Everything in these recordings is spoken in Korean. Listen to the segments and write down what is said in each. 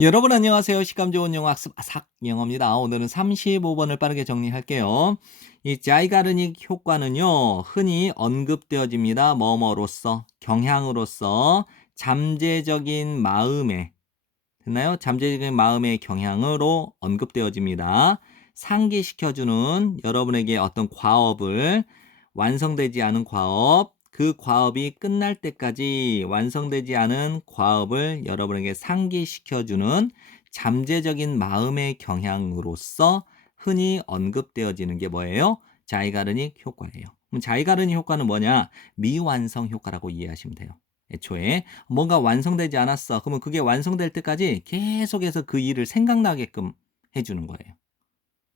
여러분 안녕하세요. 시감 좋은 영어 학습 아삭 영어입니다. 오늘은 35번을 빠르게 정리할게요. 이 자이가르닉 효과는요. 흔히 언급되어집니다. 뭐뭐로서, 경향으로서 잠재적인 마음에 됐나요? 잠재적인 마음의 경향으로 언급되어집니다. 상기시켜주는 여러분에게 어떤 과업을 완성되지 않은 과업, 그 과업이 끝날 때까지 완성되지 않은 과업을 여러분에게 상기시켜주는 잠재적인 마음의 경향으로서 흔히 언급되어지는 게 뭐예요? 자이가르닉 효과예요. 그럼 자이가르닉 효과는 뭐냐? 미완성 효과라고 이해하시면 돼요. 애초에 뭔가 완성되지 않았어. 그러면 그게 완성될 때까지 계속해서 그 일을 생각나게끔 해주는 거예요.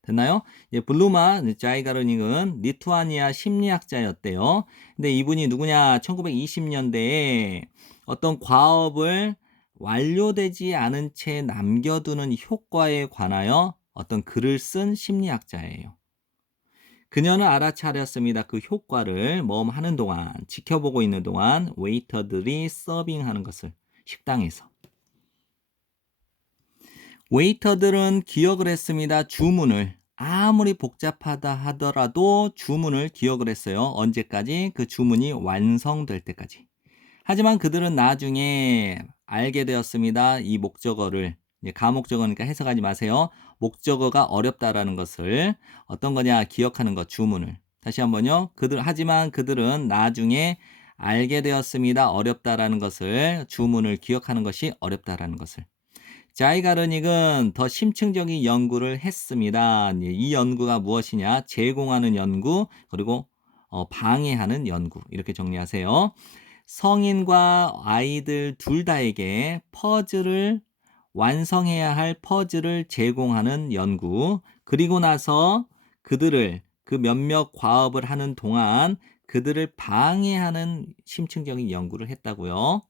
됐나요? 예, 블루마 자이가르닉은 리투아니아 심리학자였대요. 근데 이분이 누구냐? 1920년대에 어떤 과업을 완료되지 않은 채 남겨두는 효과에 관하여 어떤 글을 쓴 심리학자예요. 그녀는 알아차렸습니다. 그 효과를 뭐 하는 동안 지켜보고 있는 동안 웨이터들이 서빙하는 것을 식당에서 웨이터들은 기억을 했습니다. 주문을. 아무리 복잡하다 하더라도 주문을 기억을 했어요. 언제까지? 그 주문이 완성될 때까지. 하지만 그들은 나중에 알게 되었습니다. 이 목적어를. 가목적어니까 해석하지 마세요. 목적어가 어렵다라는 것을 어떤 거냐 기억하는 것 주문을 다시 한번요. 그들 하지만 그들은 나중에 알게 되었습니다. 어렵다라는 것을 주문을 기억하는 것이 어렵다라는 것을 자이가르닉은 더 심층적인 연구를 했습니다. 이 연구가 무엇이냐? 제공하는 연구, 그리고 어, 방해하는 연구. 이렇게 정리하세요. 성인과 아이들 둘 다에게 퍼즐을 완성해야 할 퍼즐을 제공하는 연구. 그리고 나서 그들을 그 몇몇 과업을 하는 동안 그들을 방해하는 심층적인 연구를 했다고요.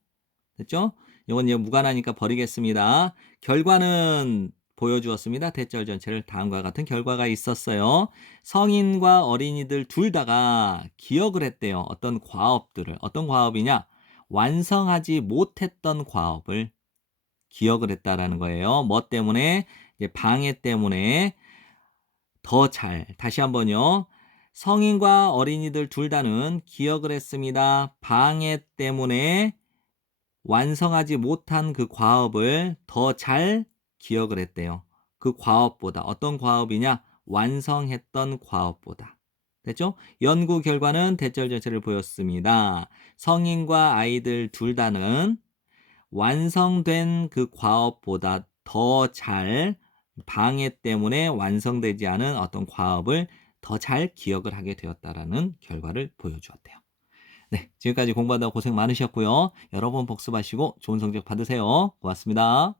됐죠? 이건 이제 무관하니까 버리겠습니다. 결과는 보여주었습니다. 대절 전체를 다음과 같은 결과가 있었어요. 성인과 어린이들 둘 다가 기억을 했대요. 어떤 과업들을. 어떤 과업이냐? 완성하지 못했던 과업을 기억을 했다라는 거예요. 뭐 때문에? 방해 때문에 더 잘. 다시 한번요. 성인과 어린이들 둘 다는 기억을 했습니다. 방해 때문에 완성하지 못한 그 과업을 더 잘 기억을 했대요. 그 과업보다 어떤 과업이냐? 완성했던 과업보다. 됐죠? 연구 결과는 대절 전체를 보였습니다. 성인과 아이들 둘 다는 완성된 그 과업보다 더 잘 방해 때문에 완성되지 않은 어떤 과업을 더 잘 기억을 하게 되었다라는 결과를 보여주었대요. 네, 지금까지 공부하다 고생 많으셨고요. 여러 번 복습하시고 좋은 성적 받으세요. 고맙습니다.